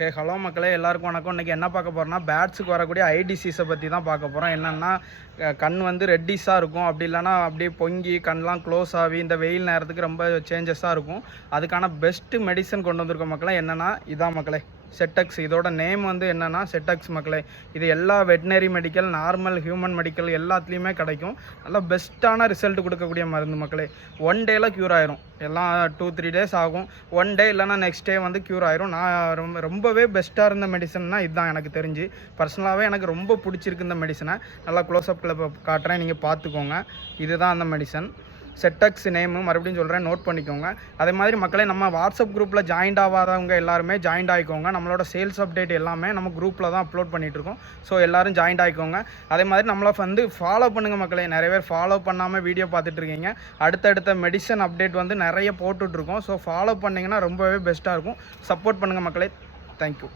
Hello மக்களே, எல்லாருக்கும் வணக்கம். இன்றைக்கி என்ன பார்க்க போகிறோம்னா, பேட்ஸுக்கு வரக்கூடிய ஐ டிசீஸை பற்றி தான் பார்க்க போகிறோம். என்னென்னா, கண் வந்து ரெட்டிஸாக இருக்கும், அப்படி இல்லைனா அப்படியே பொங்கி கண்லாம் க்ளோஸ் ஆகி இந்த வெயில் நேரத்துக்கு ரொம்ப சேஞ்சஸாக இருக்கும். அதுக்கான பெஸ்ட்டு மெடிசன் கொண்டு வந்திருக்கோம் மக்களே. என்னென்னா இதான் மக்களே, செட்டக்ஸ். இதோட நேம் வந்து என்னென்னா செட்டக்ஸ் மக்களே. இது எல்லா veterinary medical, normal human medical எல்லாத்துலேயுமே கிடைக்கும். நல்லா பெஸ்ட்டான ரிசல்ட் கொடுக்கக்கூடிய மருந்து மக்களே. 1 டேயில் க்யூர் ஆயிரும். எல்லாம் 2-3 டேஸ் ஆகும். 1 டே இல்லைனா நெக்ஸ்ட் டே வந்து க்யூர் ஆயிரும். நான் ரொம்பவே பெஸ்ட்டாக இருந்த மெடிசன்னா இதுதான் எனக்கு தெரிஞ்சு. பர்சனலாகவே எனக்கு ரொம்ப பிடிச்சிருக்கு இந்த மெடிசனை. நல்லா க்ளோஸ்அப்பில் காட்டுறேன், நீங்கள் பார்த்துக்கோங்க. இதுதான் அந்த மெடிசன். செட்டக்ஸ் நேமு மறுபடியும் சொல்கிறேன், நோட் பண்ணிக்கோங்க. அதே மாதிரி மக்களே, நம்ம வாட்ஸ்அப் குரூப்பில் ஜாயின்ட் ஆகாதவங்க எல்லாருமே ஜாயின்ட் ஆகிக்கோங்க. நம்மளோட சேல்ஸ் அப்டேட் எல்லாமே நம்ம குரூப்பில் தான் அப்லோட் பண்ணிகிட்ருக்கோம். ஸோ எல்லோரும் ஜாயின்ட் ஆகிக்கோங்க. அதே மாதிரி நம்மளை வந்து ஃபாலோ பண்ணுங்கள் மக்களே. நிறைய பேர் ஃபாலோ பண்ணாமல் வீடியோ பார்த்துட்ருக்கீங்க. அடுத்தடுத்த மெடிசன் அப்டேட் வந்து நிறைய போட்டுட்ருக்கோம். ஸோ ஃபாலோ பண்ணிங்கன்னா ரொம்பவே பெஸ்ட்டாக இருக்கும். சப்போர்ட் பண்ணுங்கள் மக்களே. தேங்க்யூ.